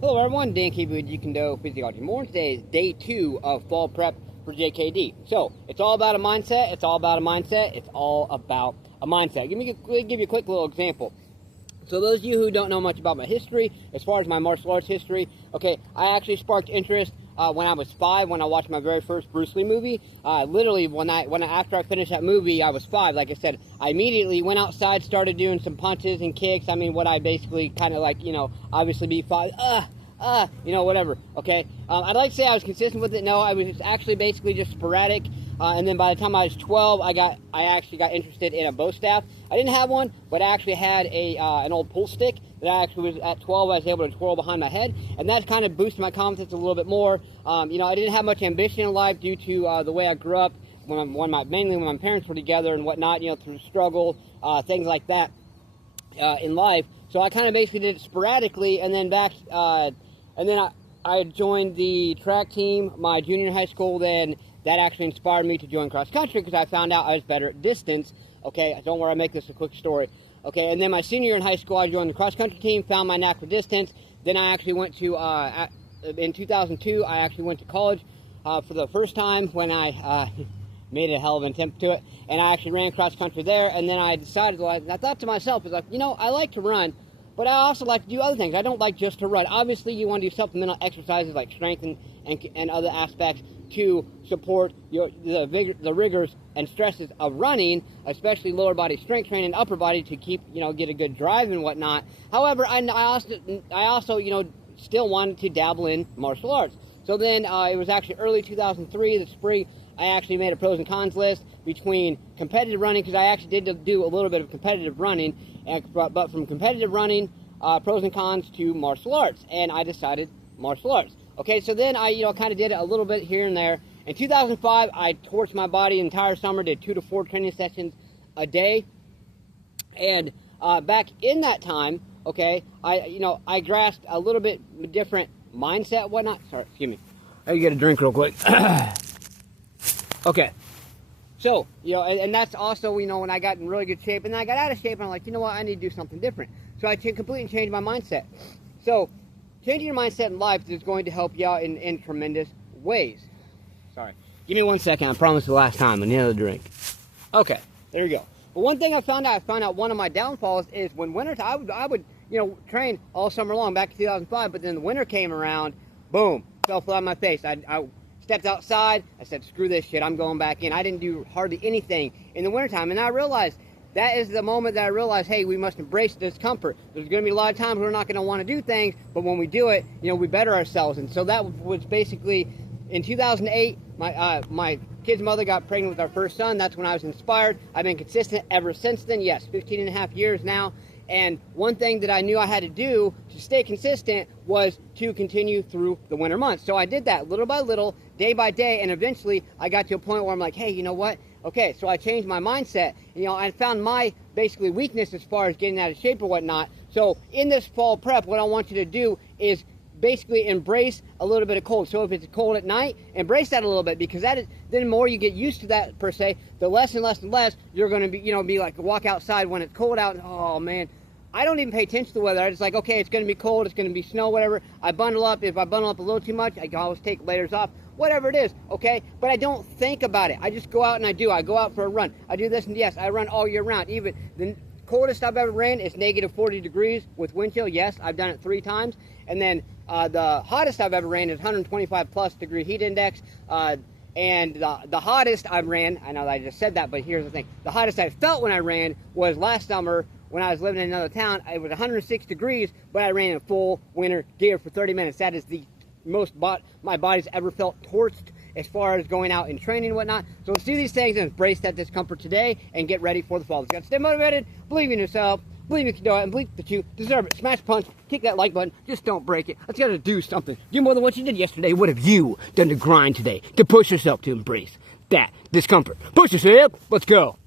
Hello everyone, Dan Keep with JKD Physiology. More today is day 2 of fall prep for JKD. So, it's all about a mindset, it's all about a mindset, it's all about a mindset. Give you a quick little example. So those of you who don't know much about my history, as far as my martial arts history, okay, I actually sparked interest when I was 5, when I watched my very first Bruce Lee movie. Literally, after I finished that movie, I was 5. Like I said, I immediately went outside, started doing some punches and kicks. I mean, what I basically kind of like, obviously be 5, whatever, okay? I'd like to say I was consistent with it. No, I was actually basically just sporadic. And then by the time I was 12, I actually got interested in a bow staff. I didn't have one, but I actually had an old pull stick that I actually was at 12. I was able to twirl behind my head, and that kind of boosted my confidence a little bit more. I didn't have much ambition in life due to the way I grew up. Mainly when my parents were together and whatnot, through struggle, things like that in life. So I kind of basically did it sporadically, and then I joined the track team my junior in high school. Then that actually inspired me to join cross country because I found out I was better at distance. Okay, don't worry, I'll make this a quick story. Okay, and then my senior year in high school, I joined the cross country team, found my knack for distance. Then I actually went to, in 2002, I actually went to college for the first time when I made a hell of an attempt to it. And I actually ran cross country there. And then I decided, I thought to myself, I like to run, but I also like to do other things. I don't like just to run. Obviously, you want to do supplemental exercises like strength and other aspects to support the rigors and stresses of running, especially lower body strength training and upper body to keep, get a good drive and whatnot. However, I also, still wanted to dabble in martial arts. So then it was actually early 2003, the spring, I actually made a pros and cons list between competitive running, because I actually did do a little bit of competitive running, but from competitive running, pros and cons to martial arts, and I decided martial arts. Okay, so then I, kind of did it a little bit here and there. In 2005, I torched my body the entire summer, did 2 to 4 training sessions a day, and back in that time, okay, I grasped a little bit different mindset, whatnot. Sorry, excuse me. I gotta get a drink real quick. Okay, so, and that's also, when I got in really good shape, and then I got out of shape, and I'm like, I need to do something different. So I completely changed my mindset. So, changing your mindset in life is going to help you out in tremendous ways. Sorry. Give me 1 second. I promise the last time. Another drink. Okay, there you go. But one thing I found out one of my downfalls is when wintertime, I would train all summer long back in 2005, but then the winter came around, boom, fell flat on my face. I stepped outside, I said, screw this shit, I'm going back in. I didn't do hardly anything in the wintertime, and I realized that is the moment that I realized, hey, we must embrace discomfort. There's going to be a lot of times we're not going to want to do things, but when we do it, we better ourselves. And so that was basically, in 2008, my kid's mother got pregnant with our first son. That's when I was inspired. I've been consistent ever since then. Yes, 15 and a half years now. And one thing that I knew I had to do to stay consistent was to continue through the winter months. So I did that little by little, day by day, and eventually I got to a point where I'm like, hey, you know what? Okay, so I changed my mindset. I found my basically weakness as far as getting out of shape or whatnot. So in this fall prep, what I want you to do is basically embrace a little bit of cold. So if it's cold at night, embrace that a little bit, because that is, then the more you get used to that per se, the less and less and less you're going to be, be like, walk outside when it's cold out, and oh man, I don't even pay attention to the weather. I just like, okay, it's going to be cold, it's going to be snow, whatever. I bundle up. If I bundle up a little too much, I can always take layers off, whatever it is, okay? But I don't think about it. I just go out and I do. I go out for a run. I do this, and yes, I run all year round. Even the coldest I've ever ran is negative 40 degrees with wind chill. Yes, I've done it 3 times. And then the hottest I've ever ran is 125 plus degree heat index. And the hottest I ran, I know that I just said that, but here's the thing. The hottest I felt when I ran was last summer when I was living in another town. It was 106 degrees, but I ran in full winter gear for 30 minutes. That is the most my body's ever felt torched as far as going out and training and whatnot. So let's do these things and embrace that discomfort today and get ready for the fall. Let's get stay motivated, believe in yourself, believe you can do it, and believe that you deserve it. Smash punch, kick that like button, just don't break it. Let's gotta do something. Do more than what you did yesterday. What have you done to grind today to push yourself to embrace that discomfort? Push yourself, let's go.